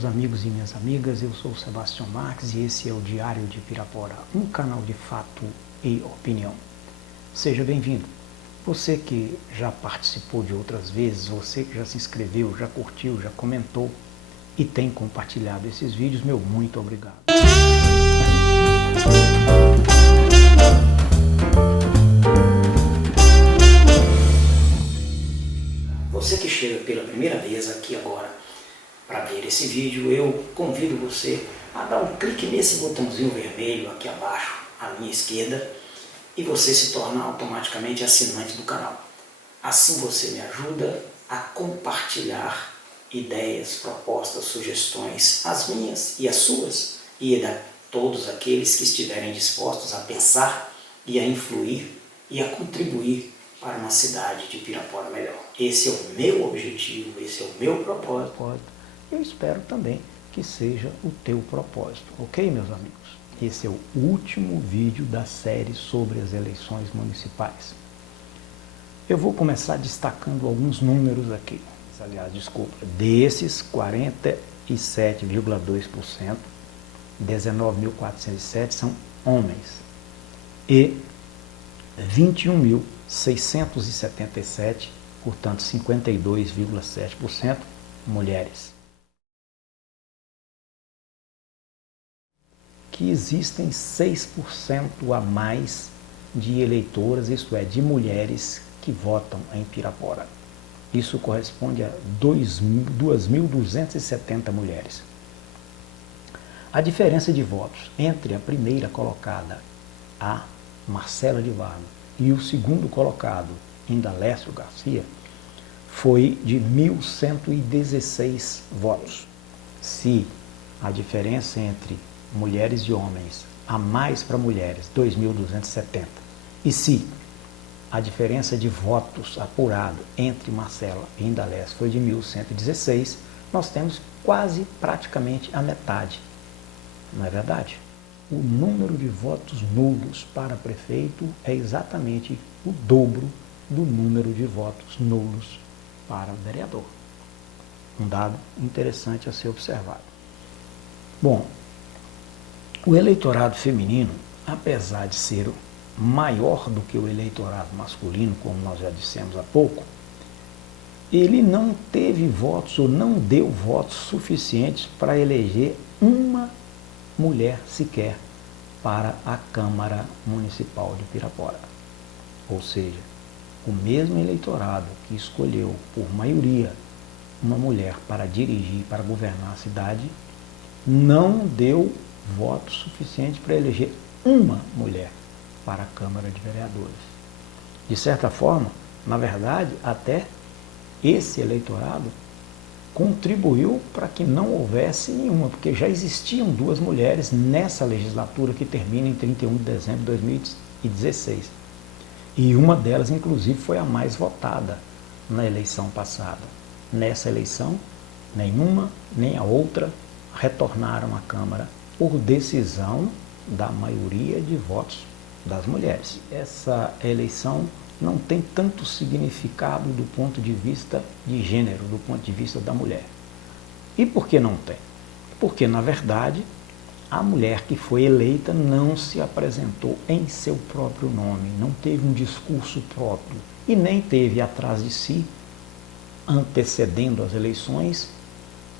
meus amigos e minhas amigas, eu sou o Sebastião Marques e esse é o Diário de Pirapora, um canal de fato e opinião. Seja bem-vindo. Você que já participou de outras vezes, você que já se inscreveu, já curtiu, já comentou e tem compartilhado esses vídeos, meu muito obrigado. Você que chega pela primeira vez aqui agora para ver esse vídeo, eu convido você a dar um clique nesse botãozinho vermelho aqui abaixo, à minha esquerda, e você se tornar automaticamente assinante do canal. Assim você me ajuda a compartilhar ideias, propostas, sugestões, as minhas e as suas, e a todos aqueles que estiverem dispostos a pensar e a influir e a contribuir para uma cidade de Pirapora melhor. Esse é o meu objetivo, esse é o meu propósito. Eu espero também que seja o teu propósito, ok, meus amigos? Esse é o último vídeo da série sobre as eleições municipais. Eu vou começar destacando alguns números aqui. Aliás, desculpa, desses 47,2%, 19.407 são homens e 21.677, portanto 52,7% mulheres. Que existem 6% a mais de eleitoras, isto é, de mulheres que votam em Pirapora. Isso corresponde a 2.270 mulheres. A diferença de votos entre a primeira colocada, a Marcela de Vargas, e o segundo colocado, Indalécio Garcia, foi de 1.116 votos. Se a diferença entre mulheres e homens, a mais para mulheres, 2.270, e se a diferença de votos apurado entre Marcela e Indalécio foi de 1.116, nós temos quase praticamente a metade, não é verdade? O número de votos nulos para prefeito é exatamente o dobro do número de votos nulos para vereador. Um dado interessante a ser observado. Bom, o eleitorado feminino, apesar de ser maior do que o eleitorado masculino, como nós já dissemos há pouco, ele não teve votos ou não deu votos suficientes para eleger uma mulher sequer para a Câmara Municipal de Pirapora. Ou seja, o mesmo eleitorado que escolheu por maioria uma mulher para dirigir, para governar a cidade, não deu votos suficientes para eleger uma mulher para a Câmara de Vereadores. De certa forma, na verdade, até esse eleitorado contribuiu para que não houvesse nenhuma, porque já existiam duas mulheres nessa legislatura que termina em 31 de dezembro de 2016. E uma delas, inclusive, foi a mais votada na eleição passada. Nessa eleição, nenhuma nem a outra retornaram à Câmara por decisão da maioria de votos das mulheres. Essa eleição não tem tanto significado do ponto de vista de gênero, do ponto de vista da mulher. E por que não tem? Porque, na verdade, a mulher que foi eleita não se apresentou em seu próprio nome, não teve um discurso próprio e nem teve atrás de si, antecedendo as eleições,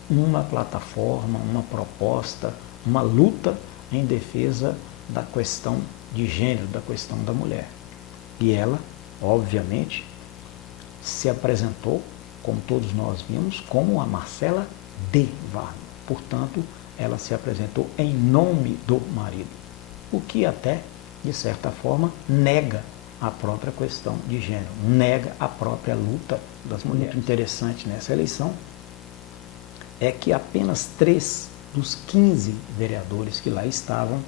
uma plataforma, uma proposta, uma luta em defesa da questão de gênero, da questão da mulher. E ela, obviamente, se apresentou, como todos nós vimos, como a Marcela de Vargas. Portanto, ela se apresentou em nome do marido, o que até, de certa forma, nega a própria questão de gênero, nega a própria luta das mulheres. Muito interessante nessa eleição é que apenas 3 dos 15 vereadores que lá estavam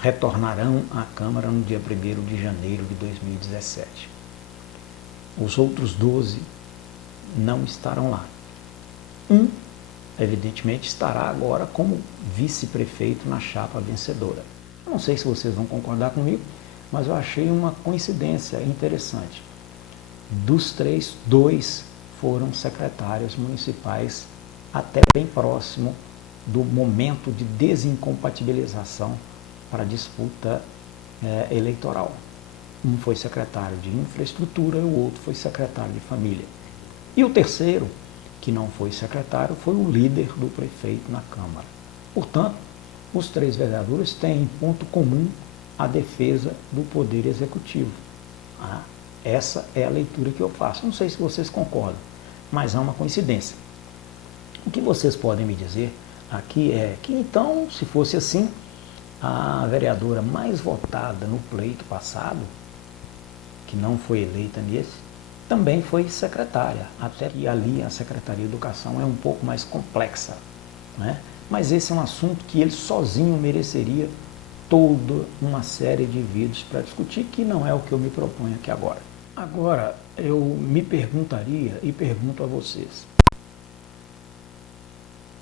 retornarão à Câmara no dia 1º de janeiro de 2017. Os outros 12 não estarão lá. Um, evidentemente, estará agora como vice-prefeito na chapa vencedora. Não sei se vocês vão concordar comigo, mas eu achei uma coincidência interessante. Dos 3, 2 foram secretários municipais até bem próximo do momento de desincompatibilização para a disputa eleitoral. Um foi secretário de infraestrutura e o outro foi secretário de família. E o terceiro, que não foi secretário, foi o líder do prefeito na Câmara. Portanto, os 3 vereadores têm em ponto comum a defesa do Poder Executivo. Essa é a leitura que eu faço. Não sei se vocês concordam, mas há uma coincidência. O que vocês podem me dizer aqui é que, então, se fosse assim, a vereadora mais votada no pleito passado, que não foi eleita nesse, também foi secretária, até que ali a Secretaria de Educação é um pouco mais complexa, né? Mas esse é um assunto que ele sozinho mereceria toda uma série de vídeos para discutir, que não é o que eu me proponho aqui agora. Agora, eu me perguntaria e pergunto a vocês,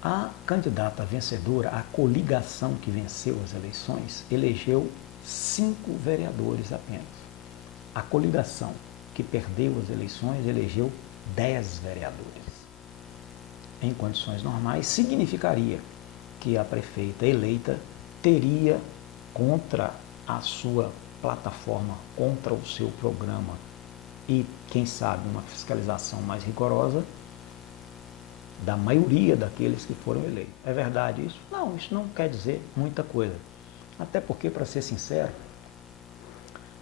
a candidata vencedora, a coligação que venceu as eleições, elegeu 5 vereadores apenas. A coligação que perdeu as eleições elegeu 10 vereadores. Em condições normais, significaria que a prefeita eleita teria contra a sua plataforma, contra o seu programa e, quem sabe, uma fiscalização mais rigorosa da maioria daqueles que foram eleitos. É verdade isso? Não, isso não quer dizer muita coisa. Até porque, para ser sincero,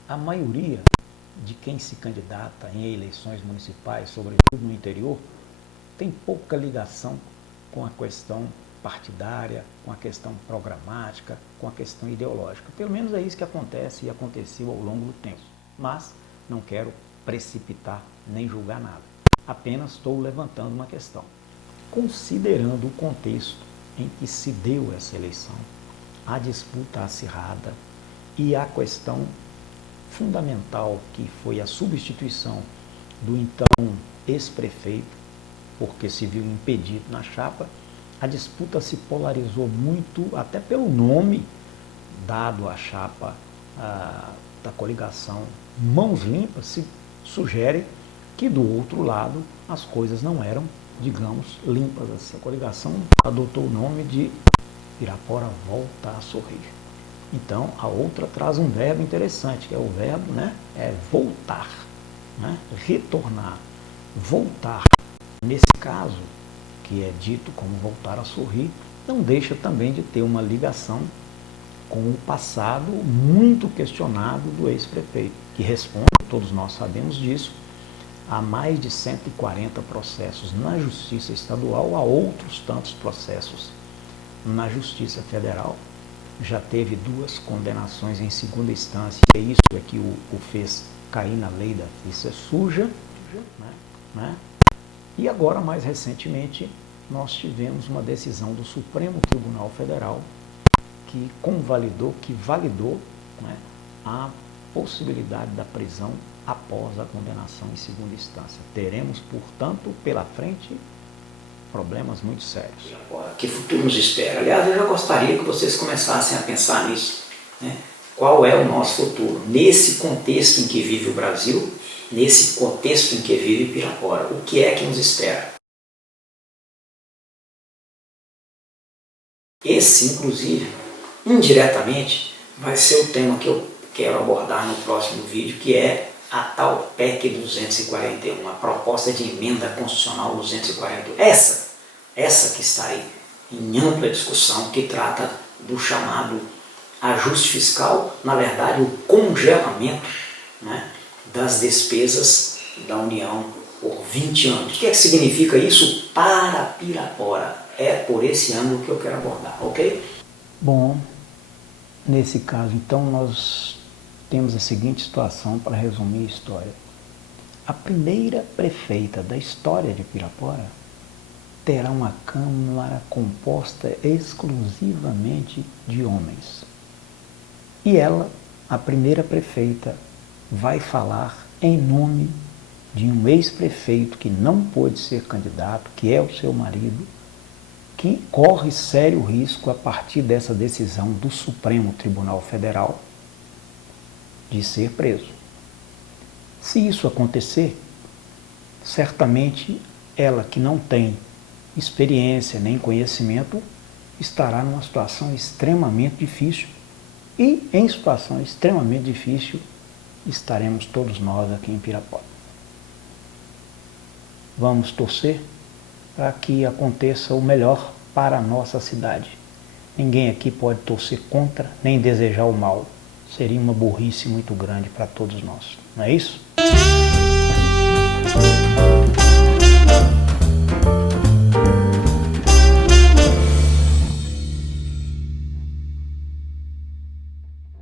a maioria de quem se candidata em eleições municipais, sobretudo no interior, tem pouca ligação com a questão partidária, com a questão programática, com a questão ideológica. Pelo menos é isso que acontece e aconteceu ao longo do tempo. Mas não quero precipitar nem julgar nada. Apenas estou levantando uma questão. Considerando o contexto em que se deu essa eleição, a disputa acirrada e a questão fundamental que foi a substituição do então ex-prefeito, porque se viu impedido na chapa, a disputa se polarizou muito, até pelo nome dado à chapa da coligação Mãos Limpas, se sugere que do outro lado as coisas não eram, digamos, limpas. Essa coligação adotou o nome de Pirapora Volta a Sorrir. Então, a outra traz um verbo interessante, que é o verbo, é voltar, retornar, voltar. Nesse caso, que é dito como voltar a sorrir, não deixa também de ter uma ligação com o passado muito questionado do ex-prefeito, que responde, todos nós sabemos disso, a mais de 140 processos na Justiça Estadual, a outros tantos processos na Justiça Federal. Já teve 2 condenações em segunda instância, e isso é que o fez cair na lei da ficha suja, E agora, mais recentemente, nós tivemos uma decisão do Supremo Tribunal Federal que validou a possibilidade da prisão após a condenação em segunda instância. Teremos, portanto, pela frente problemas muito sérios. Que futuro nos espera? Aliás, eu já gostaria que vocês começassem a pensar nisso. Qual é o nosso futuro? Nesse contexto em que vive o Brasil, nesse contexto em que vive Pirapora, o que é que nos espera? Esse, inclusive, indiretamente, vai ser o tema que eu quero abordar no próximo vídeo, que é a tal PEC 241, a proposta de emenda constitucional 241. Essa que está aí em ampla discussão, que trata do chamado ajuste fiscal, na verdade o congelamento das despesas da União por 20 anos. O que significa isso para Pirapora? É por esse ângulo que eu quero abordar, ok? Bom, nesse caso, então, nós temos a seguinte situação para resumir a história. A primeira prefeita da história de Pirapora terá uma Câmara composta exclusivamente de homens. E ela, a primeira prefeita, vai falar em nome de um ex-prefeito que não pôde ser candidato, que é o seu marido, que corre sério risco a partir dessa decisão do Supremo Tribunal Federal de ser preso. Se isso acontecer, certamente ela, que não tem experiência nem conhecimento, estará numa situação extremamente difícil. E em situação extremamente difícil estaremos todos nós aqui em Pirapora. Vamos torcer para que aconteça o melhor para a nossa cidade. Ninguém aqui pode torcer contra nem desejar o mal. Seria uma burrice muito grande para todos nós. Não é isso?